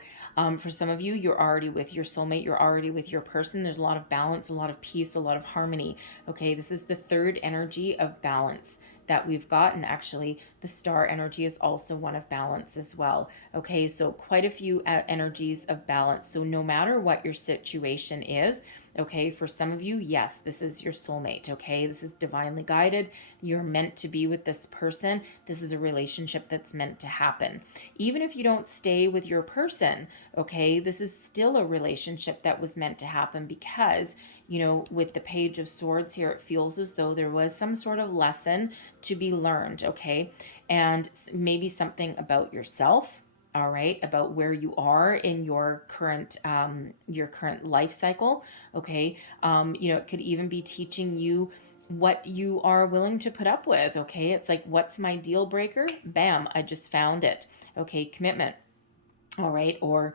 for some of you, you're already with your soulmate, you're already with your person. There's a lot of balance, a lot of peace, a lot of harmony, okay? This is the third energy of balance that we've got, and actually the star energy is also one of balance as well, okay? So quite a few energies of balance. So no matter what your situation is, okay, for some of you, yes, this is your soulmate, okay? This is divinely guided. You're meant to be with this person. This is a relationship that's meant to happen. Even if you don't stay with your person, okay, this is still a relationship that was meant to happen, because, with the Page of Swords here, it feels as though there was some sort of lesson to be learned, okay? And maybe something about yourself, all right, about where you are in your current life cycle, okay? It could even be teaching you what you are willing to put up with, okay? It's like, what's my deal breaker? Bam, I just found it. Okay, commitment. All right, or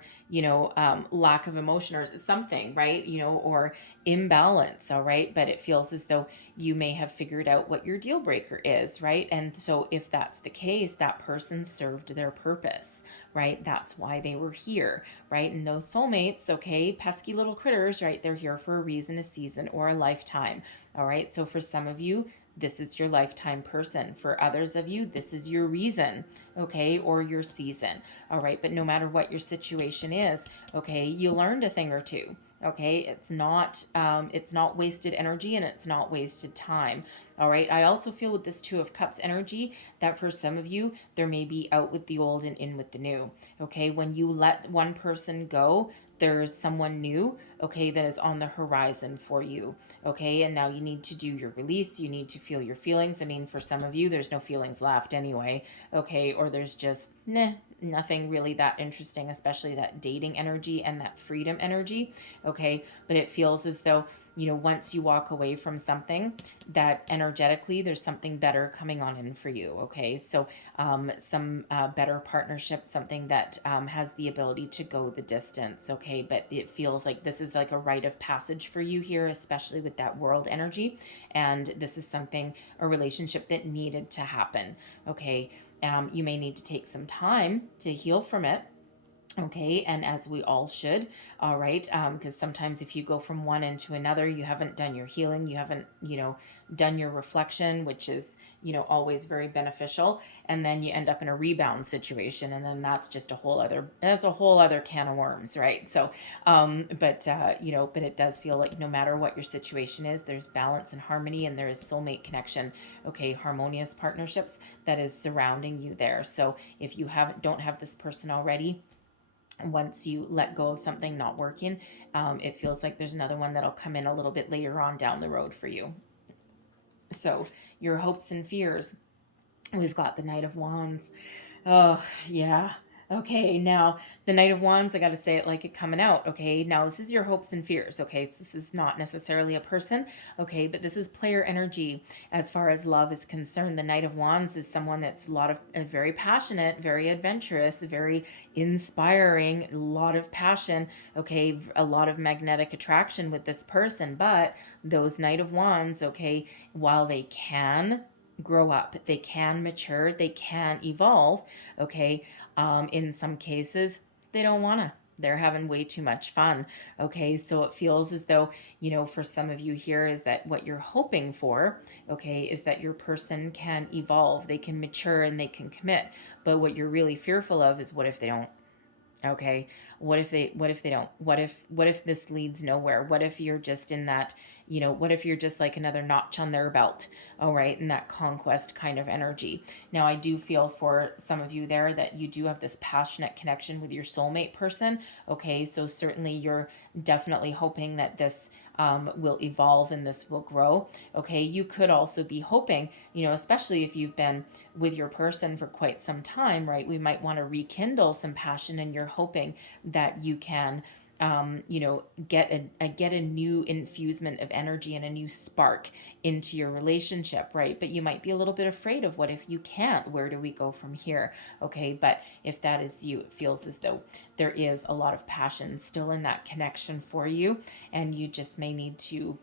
lack of emotion or something, right? Or imbalance, all right? But it feels as though you may have figured out what your deal breaker is, right? And so if that's the case, that person served their purpose, right? That's why they were here, right? And those soulmates, okay, pesky little critters, right? They're here for a reason, a season, or a lifetime, all right? So for some of you, this is your lifetime person. For others of you, this is your reason, okay, or your season, all right? But no matter what your situation is, okay, you learned a thing or two, okay? It's not wasted energy, and it's not wasted time, all right? I also feel with this Two of Cups energy that for some of you, there may be out with the old and in with the new, okay? When you let one person go, there's someone new, okay, that is on the horizon for you, okay? And now you need to do your release. You need to feel your feelings. I mean, for some of you, there's no feelings left anyway, okay? Or there's just nothing really that interesting, especially that dating energy and that freedom energy, okay? But it feels as though, once you walk away from something, that energetically there's something better coming on in for you, okay? So some better partnership, something that has the ability to go the distance, okay? But it feels like this is like a rite of passage for you here, especially with that world energy. And this is a relationship that needed to happen, okay? You may need to take some time to heal from it, okay, and as we all should, all right, because sometimes if you go from one into another, you haven't done your healing, you haven't done your reflection, which is always very beneficial, and then you end up in a rebound situation, and then that's just a whole other can of worms, right? So but it does feel like no matter what your situation is, there's balance and harmony, and there is soulmate connection, okay, harmonious partnerships that is surrounding you there. So if you don't have this person already, once you let go of something not working, it feels like there's another one that'll come in a little bit later on down the road for you. So your hopes and fears, we've got the Knight of Wands. Oh, yeah. Okay, now the Knight of Wands, I got to say it like it coming out. Okay, now this is your hopes and fears. Okay, so this is not necessarily a person. Okay, but this is player energy as far as love is concerned. The Knight of Wands is someone that's very passionate, very adventurous, very inspiring, a lot of passion. Okay, a lot of magnetic attraction with this person. But those Knight of Wands, okay, while they can grow up, they can mature, they can evolve. Okay, in some cases, they don't want to. They're having way too much fun. Okay, so it feels as though, for some of you here, is that what you're hoping for, okay, is that your person can evolve, they can mature, and they can commit. But what you're really fearful of is, what if they don't? Okay, what if they don't? What if this leads nowhere? What if you're just in that, what if you're just like another notch on their belt? All right, in that conquest kind of energy. Now, I do feel for some of you there that you do have this passionate connection with your soulmate person. Okay, so certainly you're definitely hoping that this will evolve and this will grow. Okay, you could also be hoping, especially if you've been with your person for quite some time, right? We might want to rekindle some passion, and you're hoping that you can get a new infusement of energy and a new spark into your relationship, right? But you might be a little bit afraid of, what if you can't? Where do we go from here? Okay, but if that is you, it feels as though there is a lot of passion still in that connection for you, and you just may need to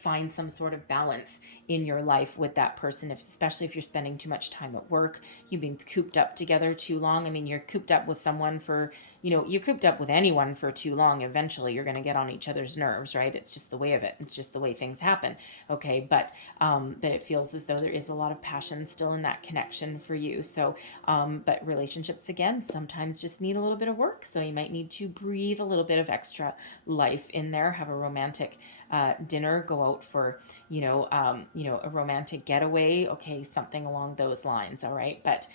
find some sort of balance in your life with that person, especially if you're spending too much time at work, you've been cooped up together too long. I mean, you're cooped up with someone for, you're cooped up with anyone for too long. Eventually you're going to get on each other's nerves, right? It's just the way of it. It's just the way things happen. Okay. But it feels as though there is a lot of passion still in that connection for you. So, but relationships, again, sometimes just need a little bit of work. So you might need to breathe a little bit of extra life in there, have a romantic dinner, go out for, a romantic getaway. Okay. Something along those lines. All right. But,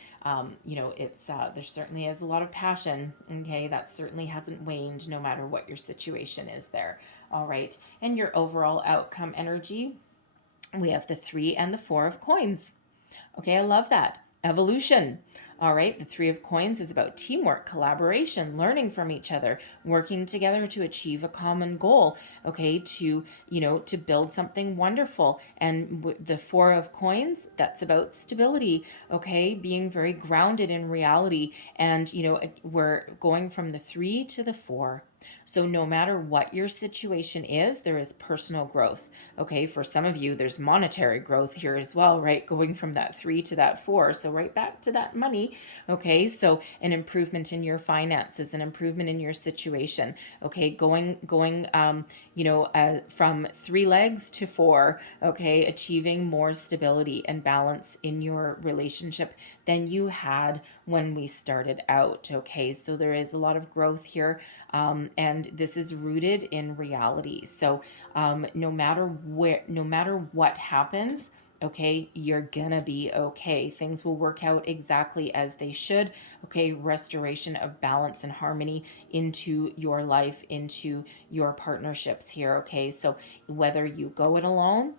it's, there certainly is a lot of passion. Okay. That certainly hasn't waned no matter what your situation is there. All right. And your overall outcome energy, we have the 3 and the 4 of coins. Okay. I love that. Evolution. All right, the 3 of coins is about teamwork, collaboration, learning from each other, working together to achieve a common goal, okay, to build something wonderful. And the 4 of coins, that's about stability, okay, being very grounded in reality. And, we're going from the 3 to the 4. So no matter what your situation is, there is personal growth. Okay, for some of you, there's monetary growth here as well, right? Going from that 3 to that 4. So right back to that money. Okay, so an improvement in your finances, an improvement in your situation. Okay, going from 3 legs to 4. Okay, achieving more stability and balance in your relationship than you had when we started out. Okay, so there is a lot of growth here, and this is rooted in reality. So no matter what happens, okay, you're gonna be okay. Things will work out exactly as they should. Okay, restoration of balance and harmony into your life, into your partnerships here. Okay, so whether you go it alone,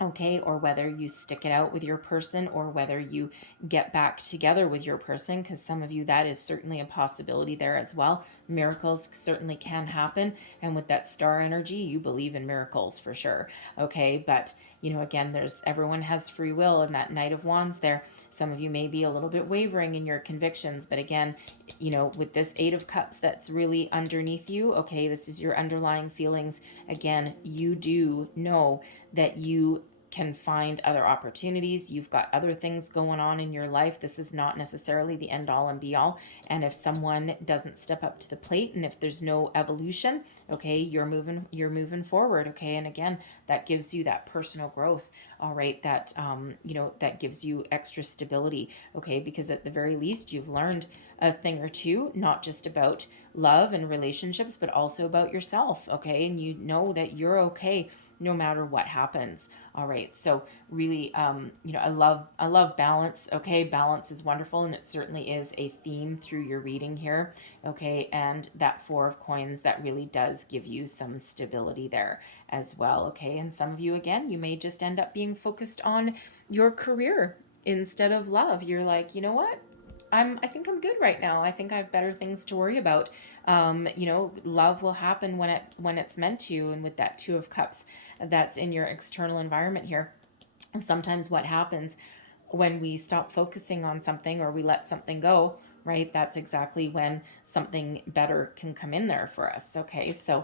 okay, or whether you stick it out with your person, or whether you get back together with your person, because some of you, that is certainly a possibility there as well. Miracles certainly can happen, and with that star energy, you believe in miracles for sure. Okay, but again, everyone has free will, and that Knight of Wands there, some of you may be a little bit wavering in your convictions, but again, with this 8 of Cups that's really underneath you, okay, this is your underlying feelings. Again, you do know that you can find other opportunities. You've got other things going on in your life. This is not necessarily the end all and be all. And if someone doesn't step up to the plate, and if there's no evolution, okay, you're moving forward. Okay. And again, that gives you that personal growth. All right. That, that gives you extra stability. Okay. Because at the very least, you've learned a thing or two, not just about love and relationships, but also about yourself. Okay. And you know that you're okay no matter what happens. All right. So really, I love balance. Okay. Balance is wonderful. And it certainly is a theme through your reading here. Okay. And that 4 of coins, that really does give you some stability there as well. Okay. And some of you, again, you may just end up being focused on your career instead of love. You're like, you know what? I think I'm good right now. I think I have better things to worry about. Love will happen when it's meant to, and with that Two of Cups that's in your external environment here. And sometimes what happens when we stop focusing on something or we let something go, right? That's exactly when something better can come in there for us. Okay. So,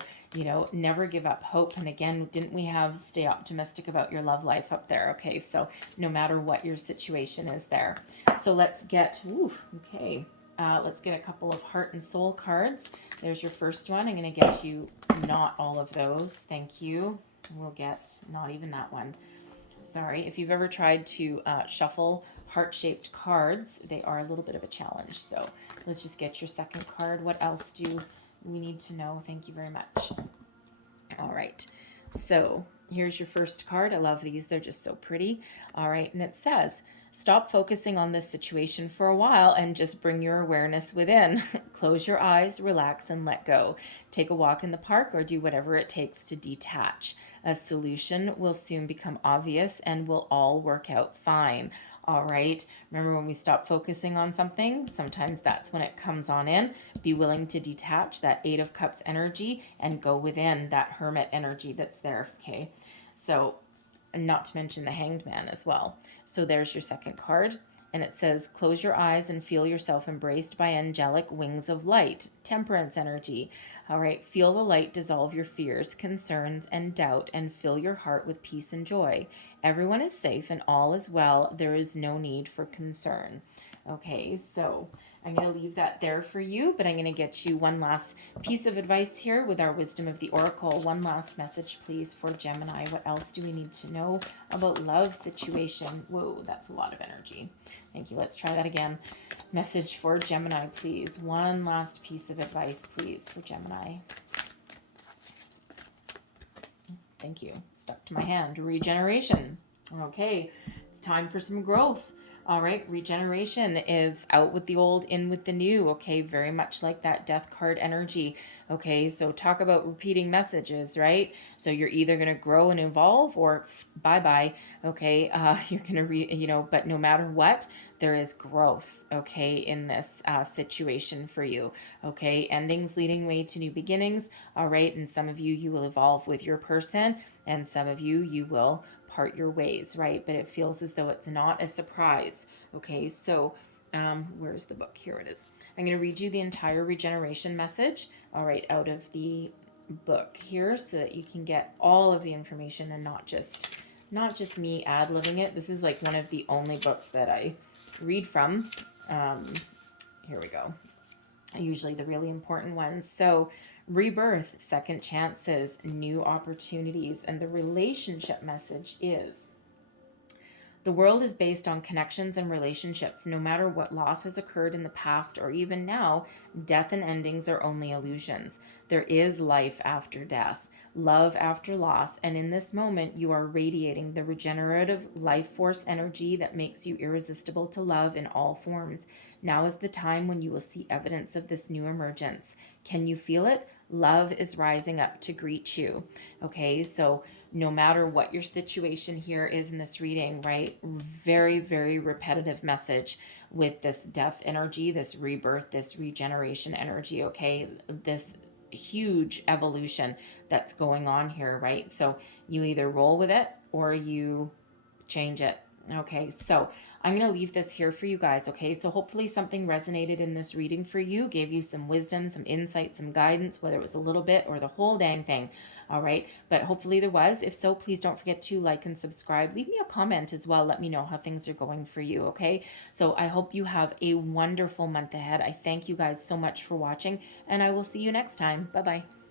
never give up hope. And again, didn't we have stay optimistic about your love life up there? Okay. So no matter what your situation is there. So let's get, let's get a couple of heart and soul cards. There's your first one. I'm going to get you not all of those. Thank you. We'll get not even that one. Sorry. If you've ever tried to shuffle heart-shaped cards, they are a little bit of a challenge. So let's just get your second card. What else do we need to know? Thank you very much. All right. So here's your first card. I love these. They're just so pretty. All right. And it says, stop focusing on this situation for a while and just bring your awareness within. Close your eyes, relax, and let go. Take a walk in the park or do whatever it takes to detach. A solution will soon become obvious and will all work out fine. All right. Remember, when we stop focusing on something, sometimes that's when it comes on in. Be willing to detach that Eight of Cups energy and go within that Hermit energy that's there. Okay. So, and not to mention the Hanged Man as well. So there's your second card. And it says, close your eyes and feel yourself embraced by angelic wings of light, Temperance energy. All right, feel the light dissolve your fears, concerns, and doubt, and fill your heart with peace and joy. Everyone is safe and all is well. There is no need for concern. Okay, so I'm going to leave that there for you, but I'm going to get you one last piece of advice here with our Wisdom of the Oracle. One last message, please, for Gemini. What else do we need to know about love situation? Whoa, that's a lot of energy. Thank you. Let's try that again. Message for Gemini, please. One last piece of advice, please, for Gemini. Thank you. Stuck to my hand. Regeneration. Okay, it's time for some growth. All right, regeneration is out with the old, in with the new. Okay, very much like that Death card energy. Okay, so talk about repeating messages, right? So you're either going to grow and evolve or bye-bye. Okay, you're going to, but no matter what, there is growth, okay, in this situation for you. Okay, endings leading way to new beginnings. All right, and some of you will evolve with your person, and some of you will part your ways, right? But it feels as though it's not a surprise. Okay, so where's the book? Here it is. I'm going to read you the entire regeneration message, all right, out of the book here, so that you can get all of the information and not just me ad-libbing it. This is like one of the only books that I read from. Here we go. Usually the really important ones. So rebirth, second chances, new opportunities, and the relationship message is: the world is based on connections and relationships. No matter what loss has occurred in the past or even now, death and endings are only illusions. There is life after death, love after loss, and in this moment, you are radiating the regenerative life force energy that makes you irresistible to love in all forms. Now is the time when you will see evidence of this new emergence. Can you feel it? Love is rising up to greet you. Okay, so no matter what your situation here is in this reading, right? Very, very repetitive message with this death energy, this rebirth, this regeneration energy, okay? This huge evolution that's going on here, right? So you either roll with it or you change it. Okay, so I'm going to leave this here for you guys, okay? So hopefully something resonated in this reading for you, gave you some wisdom, some insight, some guidance, whether it was a little bit or the whole dang thing, all right? But hopefully there was. If so, please don't forget to like and subscribe. Leave me a comment as well. Let me know how things are going for you, okay? So I hope you have a wonderful month ahead. I thank you guys so much for watching, and I will see you next time. Bye-bye.